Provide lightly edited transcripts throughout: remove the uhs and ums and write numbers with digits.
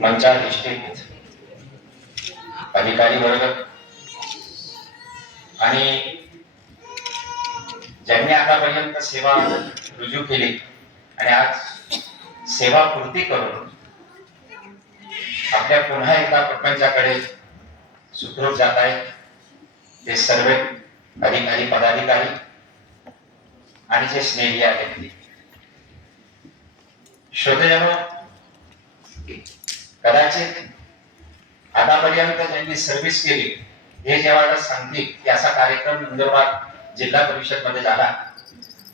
मंचाधिष्ठित अधिकारी वर्ग आणि ज्यांनी आतापर्यंत सेवा रुजू केली आणि आज सेवा पूर्ती करून आपल्या पुन्हा एकदा प्रपंचाकडे सुखरूप जात आहेत ते सर्व अधिकारी पदाधिकारी आणि जे स्नेही आहेत. श्रोतेजनो, कदाचित आतापर्यंत ज्यांनी सर्व्हिस केली हे जेव्हा सांगतील की असा कार्यक्रम नंदुरबार जिल्हा परिषद मध्ये झाला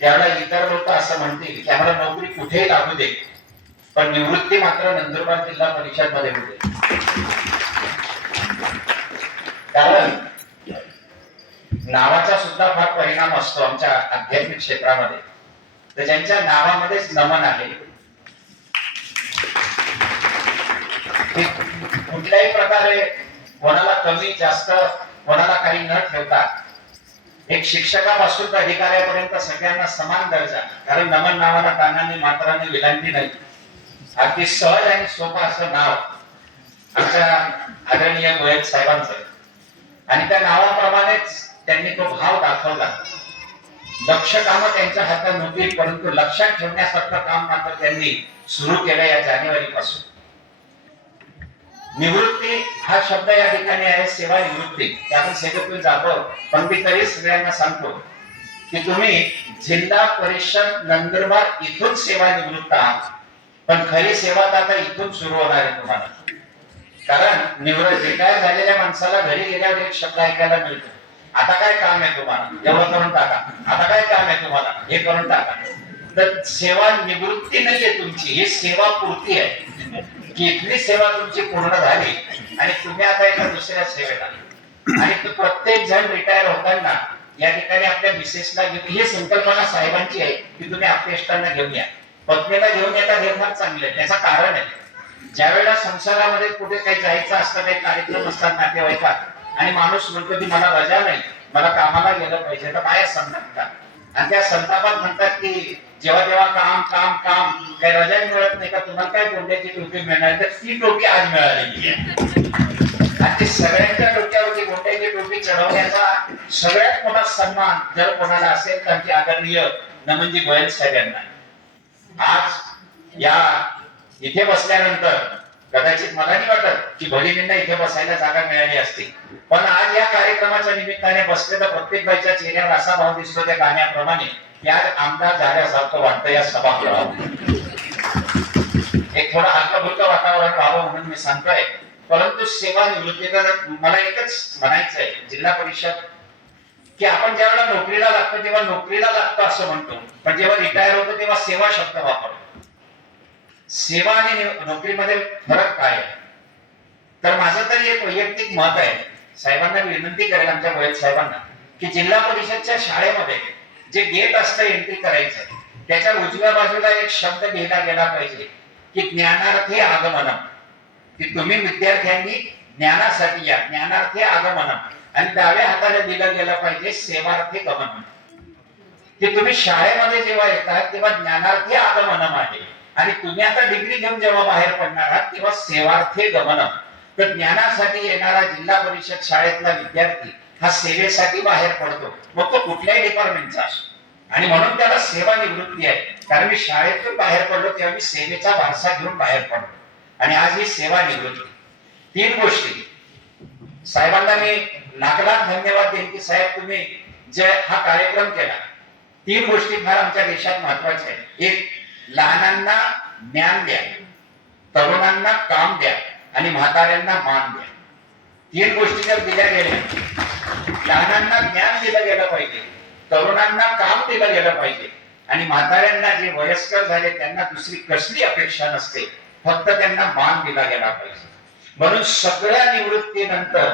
त्यावेळेला इतर लोक असं म्हणतील की आम्हाला नोकरी कुठेही लागू दे पण निवृत्ती मात्र नंदुरबार जिल्हा परिषद मध्ये होते. कारण नावाचा सुद्धा फार परिणाम असतो आमच्या आध्यात्मिक क्षेत्रामध्ये. तर ज्यांच्या नावामध्येच नमन आहे कुठल्याही प्रकारे कोणाला कमी जास्त कोणाला काही न ठेवता एक शिक्षकापासून अधिकाऱ्यापर्यंत सगळ्यांना समान दर्जा. कारण नमन नावाला कानाने मात्राने विलांटी नाही. अगदी सहज आणि सोपं असं नाव आमच्या आदरणीय गोयल साहेबांचं आणि त्या नावाप्रमाणेच त्यांनी तो भाव दाखवला. लक्ष काम त्यांच्या हातात नव्हती परंतु लक्षात ठेवण्यासारखं काम मात्र त्यांनी सुरू केलं या जानेवारी पासून. निवृत्ती हा शब्द या ठिकाणी आहे सेवा निवृत्ती. आपण सेवेतून जातो पण मी तरी सगळ्यांना सांगतो की तुम्ही जिल्हा परिषद नंदुरबार इथून सेवा निवृत्त आहात पण खरी सेवा आता इथून सुरू होणार आहे तुम्हाला. कारण निवृत्त रिटायर झालेल्या माणसाला घरी गेल्यावर एक शब्द ऐकायला मिळतो, आता काय काम आहे तुम्हाला, एवढं करून टाका. आता काय काम आहे तुम्हाला, हे करून टाका. तर सेवा निवृत्ती नाहीये तुमची, ही सेवा पूर्ती आहे की इथली सेवा तुमची पूर्ण झाली आणि तुम्ही आता एका दुसऱ्या सेवेत आले. आणि प्रत्येक जण रिटायर होताना या ठिकाणी आपल्या मिसेसला घेऊन, ही संकल्पना साहेबांची आहे की तुम्ही आपल्या इष्टांना घेऊन या, पत्नीला घेऊन येता हे फार चांगलं आहे. त्याचं कारण आहे ज्या वेळेला संसारामध्ये कुठे काही जायचं असतं, काही कार्यक्रम असतात नातेवाईकात आणि माणूस म्हणतो की मला रजा नाही, मला कामाला गेलं पाहिजे, तर काय संताप. आणि त्या संतापात म्हणतात की जेव्हा जेव्हा काम काम काम काही रजा मिळत नाही का, तुम्हाला काय कोणत्याची टोपी मिळणार, तर ती टोपी आज मिळालेली आहे. आणि ती सगळ्यांच्या डोक्यावरती कोणत्याची टोपी चढवण्याचा सगळ्यात मोठा सन्मान जर कोणाला असेल तर आमचे आदरणीय नमनजी गोयल साहेब यांना. आज या इथे बसल्यानंतर कदाचित मला नाही वाटत की भगिनींना इथे बसायला जागा मिळाली असती, पण आज या कार्यक्रमाच्या निमित्ताने बसलेल्या प्रत्येक बाईच्या चेहऱ्यावर असा भाव दिसतो त्या गाण्याप्रमाणे की आज आमदार झाल्यासारखं वाटतं या सभागृहात. एक थोडं हलकं फुलकं वातावरण व्हावं म्हणून मी सांगतोय. परंतु सेवा निवृत्तीला मला एकच म्हणायचं आहे जिल्हा परिषद की आपण ज्यावेळेला नोकरीला लागतो तेव्हा नोकरीला लागतो असं म्हणतो, पण जेव्हा रिटायर होतो तेव्हा सेवा शब्द वापरतो. सेवा आणि नोकरीमध्ये फरक काय आहे, तर माझं तरी एक वैयक्तिक मत आहे. साहेबांना विनंती करेल आमच्या गोयल साहेबांना की जिल्हा परिषदच्या शाळेमध्ये जे गेट असतं एंट्री करायचं त्याच्या उजव्या बाजूला एक शब्द लिहिला गेला पाहिजे की ज्ञानार्थे आगमनम, की तुम्ही विद्यार्थ्यांनी ज्ञानासाठी या, ज्ञानार्थे आगमनम. आणि डाव्या हाताला दिलं गेलं पाहिजे सेवार्थे गमनम, की तुम्ही शाळेमध्ये जेव्हा येतात तेव्हा ज्ञानार्थे आगमनम आहे आणि तुम्ही आता डिग्री घेऊन जेव्हा बाहेर पडणार आहात तेव्हा सेवार्थे गमनम. तर ज्ञानासाठी येणारा जिल्हा परिषद शाळेतला विद्यार्थी हा सेवेसाठी बाहेर पडतो, मग तो कुठल्याही डिपार्टमेंटचा असो. आणि म्हणून त्याला सेवा निवृत्ती आहे. कारण मी शाळेतून बाहेर पडलो तेव्हा मी सेवेचा वारसा घेऊन बाहेर पडलो आणि आज ही सेवा निवृत्ती. तीन गोष्टी साहेबांना मी लाख लाख धन्यवाद देईन की साहेब तुम्ही जे हा कार्यक्रम केला. तीन गोष्टी फार आमच्या देशात महत्वाच्या आहेत. एक, लहानांना ज्ञान द्या, तरुणांना काम द्या आणि म्हाताऱ्यांना मान द्या. तीन गोष्टी जर दिल्या गेल्या, लहानांना ज्ञान दिलं गेलं पाहिजे, तरुणांना काम दिलं गेलं पाहिजे आणि म्हाताऱ्यांना जे वयस्कर झाले त्यांना दुसरी कसली अपेक्षा नसते, फक्त त्यांना मान दिला गेला पाहिजे. म्हणून सगळ्या निवृत्तीनंतर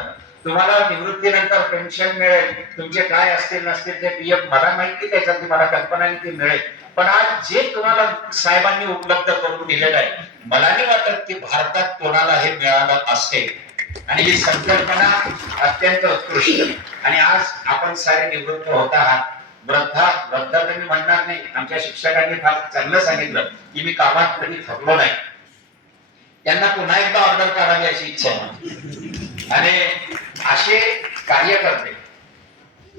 तुम्हाला निवृत्तीनंतर पेन्शन मिळेल, तुमचे काय असतील नसतील ते पीएफ मला माहिती, त्याच्यातली मला कल्पना ती मिळेल. पण आज जे तुम्हाला साहेबांनी उपलब्ध करून दिलेलं आहे मला नाही वाटत की भारतात कोणाला हे मिळालं असेल. आणि ही संकल्पना अत्यंत उत्कृष्ट. आणि आज आपण सारे निवृत्त होत आहात. वृद्धा तर मी म्हणणार नाही, आमच्या शिक्षकांनी फार चांगलं सांगितलं की मी कामात कधी थकलो नाही. त्यांना पुन्हा एकदा ऑर्डर करावी अशी इच्छा आहे. आणि असे कार्यकर्ते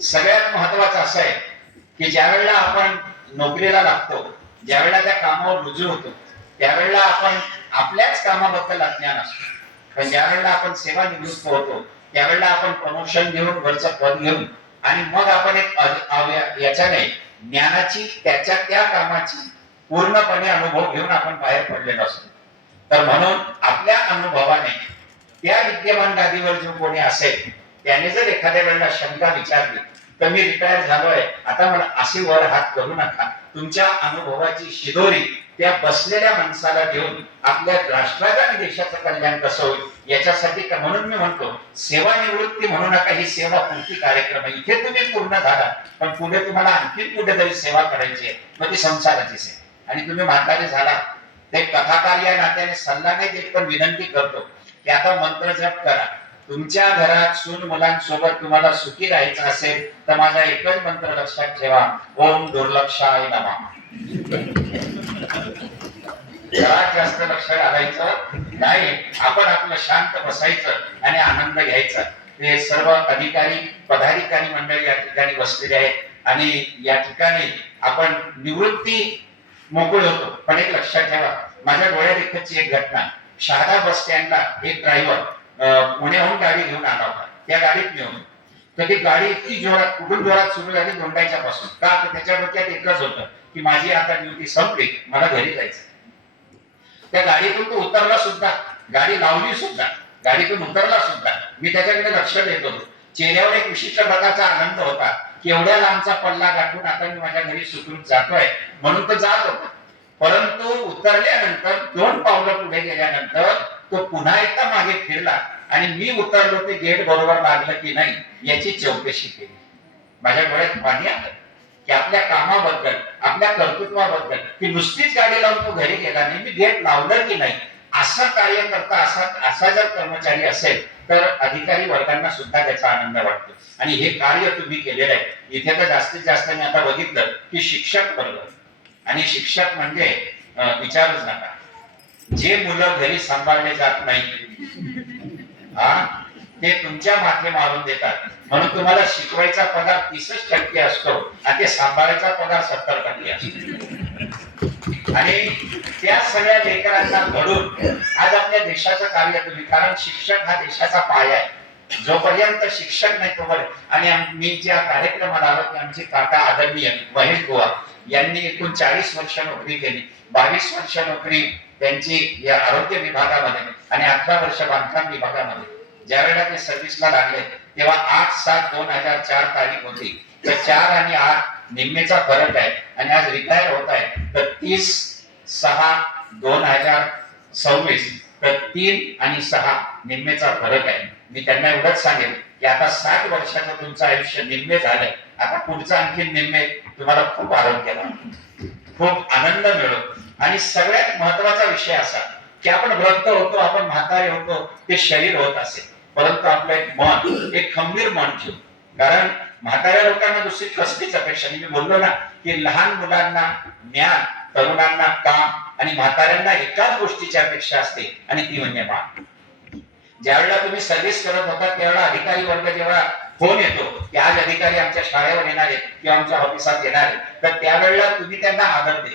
सगळ्यात महत्वाचं असं आहे की ज्या वेळेला आपण नोकरीला लागतो, ज्या वेळेला त्या कामावर रुजू होतो, त्यावेळेला आपण आपल्याच कामाबद्दल अज्ञान असतो, पण ज्या वेळेला आपण सेवानिवृत्त होतो त्यावेळेला आपण प्रमोशन घेऊन वरचं पद घेऊन आणि मग आपण एक याच्याने ज्ञानाची त्याच्या त्या कामाची पूर्णपणे अनुभव घेऊन आपण बाहेर पडलेलो असतो. तर म्हणून आपल्या अनुभवाने त्या विद्यमान गादीवर जो कोणी असेल त्याने जर एखाद्या वेळेला शंका विचारली तर मी रिटायर झालोय आता मला असे वर हात करू नका, तुमच्या अनुभवाची शिदोरी त्या बसलेल्या माणसाला देऊन आपल्या राष्ट्राचं आणि देशाचं कल्याण कसं होईल याच्यासाठी म्हणून मी म्हणतो सेवानिवृत्ती म्हणू नका, ही सेवा पूर्ती कार्यक्रम आहे. इथे तुम्ही पूर्ण झाला पण पुढे तुम्हाला आणखी कुठेतरी सेवा करायची आहे, मग ती संसाराची सेवा. आणि तुम्ही म्हातारे झाला ते कथाकार या नात्याने सल्ला नाही देत पण विनंती करतो की आता मंत्र जप करा. तुमच्या घरात सून मुलांसोबत तुम्हाला सुखी राहायचं असेल तर माझा एकच मंत्र लक्षात ठेवा, ओम दुर्लक्षाय नमः. घरात जास्त लक्ष घालायचं नाही, आपण आपलं शांत बसायचं आणि आनंद घ्यायचा. ते सर्व अधिकारी पदाधिकारी मंडळी या ठिकाणी बसलेले आहेत आणि या ठिकाणी आपण निवृत्ती मोकळे होतो. पण एक लक्षात ठेवा, माझ्या डोळ्यात एकच एक घटना, शहादा बस स्टँडला एक ड्रायव्हर पुण्याहून गाडी घेऊन आला होता. त्या गाडीत नेऊन तर ती गाडी इतकी जोरात कुठून जोरात सुरू झाली दोंडायच्या पासून का, तर त्याच्या डोक्यात एकच होतं की माझी आता ड्युटी संपली, मला घरी जायचं. त्या गाडीतून तो उतरला सुद्धा, गाडी लावली सुद्धा, गाडीतून उतरला सुद्धा. मी त्याच्याकडे लक्ष देत होतो. चेहऱ्यावर एक विशिष्ट प्रकारचा आनंद होता की एवढ्या लांबचा पल्ला गाठून आता मी माझ्या घरी सुखरूप जातोय म्हणून तो जात होता. परंतु उतरल्यानंतर 2 पावलं पुढे गेल्यानंतर तो पुन्हा एकदा मागे फिरला आणि मी उतरलो ते गेट बरोबर लागलं की नाही याची चौकशी केली. माझ्या डोळ्यात पाणी आलं की आपल्या कामाबद्दल आपल्या कर्तृत्वाबद्दल की नुसतीच गाडी लावून तो घरी गेला नाही, मी गेट लावलं की नाही. असं कार्यकर्ता असा जर कर्मचारी असेल तर अधिकारी वर्गांना सुद्धा त्याचा आनंद वाटतो. आणि हे कार्य तुम्ही केलेलं आहे. इथे तर जास्तीत जास्त मी आता बघितलं की शिक्षक वर्ग आणि शिक्षक म्हणजे विचारच नका, जे मुलं घरी सांभाळले जात नाही ते तुमच्या माथे मारून देतात. म्हणून तुम्हाला शिकवायचा पगार 30% असतो आणि ते सांभाळायचा पगार 70% असतो. आणि त्या सगळ्या लेकरांना घडून आज आपल्या देशाचं कार्य तुम्ही, कारण शिक्षक हा देशाचा पाया आहे. जोपर्यंत शिक्षक नाही तोपर्यंत. आणि मी ज्या कार्यक्रमाला आलो की आमचे काका आदरणीय महेश बुवा यांनी एकूण 40 वर्ष नोकरी केली. 22 वर्ष नोकरी त्यांची या आरोग्य विभागामध्ये आणि 18 वर्ष बांधकाम विभागामध्ये. ज्या वेळेला ते सर्व्हिसला लागले तेव्हा 8/7/2004 तारीख होती. तर 4 आणि 8 निम्मेचा फरक आहे. आणि आज रिटायर होत आहे तर 30/6/2026 तर 3 आणि 6 निम्मेचा फरक आहे. मी त्यांना एवढंच सांगेन की आता 60 वर्षाचं तुमचं आयुष्य निम्मे झालंय, आता पुढचं आणखी निम्मे तुम्हाला खूप आरोग्य लाभो, खूप आनंद मिळो. आणि सगळ्यात महत्वाचा विषय असा की आपण वृद्ध होतो, आपण म्हातारे होतो, ते शरीर होत असेल, परंतु आपलं एक मन, एक खंबीर मन ठेवू. कारण म्हाताऱ्या लोकांना दुसरी कसलीच अपेक्षा नाही. मी बोललो ना की लहान मुलांना ज्ञान, तरुणांना काम आणि म्हाताऱ्यांना एकाच गोष्टीची अपेक्षा असते आणि ती म्हणजे मान. ज्यावेळेला तुम्ही सर्व्हिस करत होता त्यावेळेला अधिकारी वर्ग जेव्हा फोन येतो की आज अधिकारी आमच्या शाळेवर येणार आहेत किंवा आमच्या ऑफिसात येणार आहेत, तर त्यावेळेला तुम्ही त्यांना आदर दे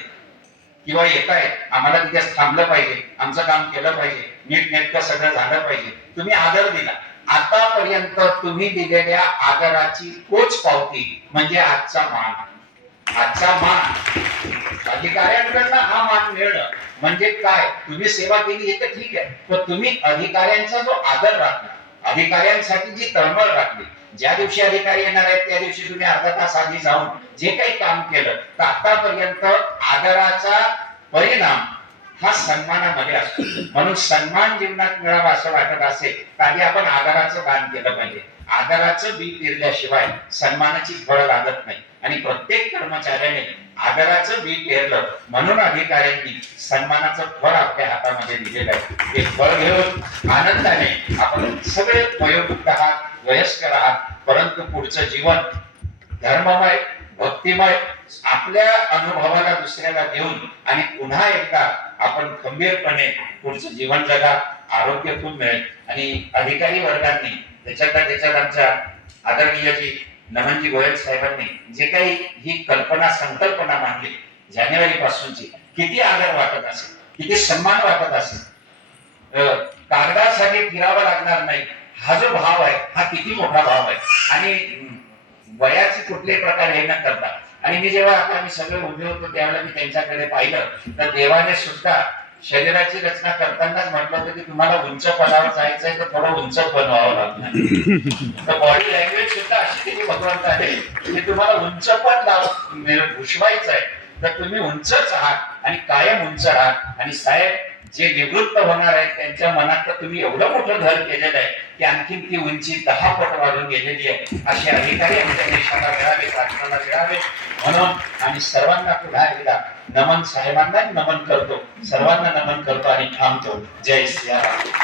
किंवा येत आहेत, आम्हाला तिथे थांबलं पाहिजे, आमचं काम केलं पाहिजे, नीट नेटकं सगळं झालं पाहिजे, तुम्ही आदर दिला. आतापर्यंत तुम्ही दिलेल्या आदराची कोच पावती म्हणजे आजचा मान. आजचा मान अधिकाऱ्यांकडनं हा मान मिळणं म्हणजे काय, तुम्ही सेवा केली हे तर ठीक आहे, पण तुम्ही अधिकाऱ्यांचा जो आदर राखला, अधिकाऱ्यांसाठी जी तळमळ राखली, ज्या दिवशी अधिकारी येणार आहेत त्या दिवशी तुम्ही अर्धा तास आधी जाऊन जे काही काम केलं तर आतापर्यंत आदराचा परिणाम हा सन्मानामध्ये असतो. म्हणून सन्मान जीवनात मिळावा असं वाटत असेल तर आधी आपण आदराचं दान केलं पाहिजे. आदराचं बी पेरल्याशिवाय सन्मानाची फळ लागत नाही. आणि प्रत्येक कर्मचाऱ्याने आदराचं बी पेरलं म्हणून अधिकाऱ्यांनी सन्मानाचं फळ आपल्या हातामध्ये दिलेलं आहे. ते फळ घेऊन आनंदाने आपण सगळे वयोवृद्ध आहात, वयस्कर आहात, परंतु पुढचं जीवन धर्ममय भक्तिमय आपल्या अनुभवाला दुसऱ्याला देऊन आणि पुन्हा एकदा आपण खंबीरपणे पुढचं जीवन जगा, आरोग्य खूप मिळेल. आणि अधिकारी वर्गांनी त्याच्यात आमच्या आदरणीय जी नमनजी गोयल साहेबांनी जे काही ही कल्पना संकल्पना मांडली जानेवारी पासूनची, किती आदर वाटत असेल, किती सन्मान वाटत असेल. कागदासाठी फिरावं लागणार नाही, हा जो भाव आहे हा किती मोठा भाव आहे. आणि वयाचे कुठले प्रकार हे न करता. आणि मी जेव्हा आता आम्ही सगळे उभे होतो त्यावेळेला मी त्यांच्याकडे पाहिलं तर देवाने सुद्धा शरीराची रचना करतानाच म्हटलं होतं की तुम्हाला उंच पदावर जायचंय तर थोडं उंच बनवावं लागणार. तर बॉडी लँग्वेज सुद्धा अशी किती भगवंत आहे की तुम्हाला उंच पद भूषवायचं आहे तर तुम्ही उंचच आहात आणि कायम उंच आहात. आणि साहेब जे निवृत्त होणार आहेत त्यांच्या मनात तर तुम्ही एवढं मोठं घर केलेलं आहे की आणखीन ती उंची 10 पट वाढून गेलेली आहे. असे अधिकारी आमच्या देशाला मिळावे, राष्ट्राला मिळावे म्हणून. आणि सर्वांना पुन्हा एकदा नमन, साहेबांना नमन करतो, सर्वांना नमन करतो आणि थांबतो. जय श्रीराम.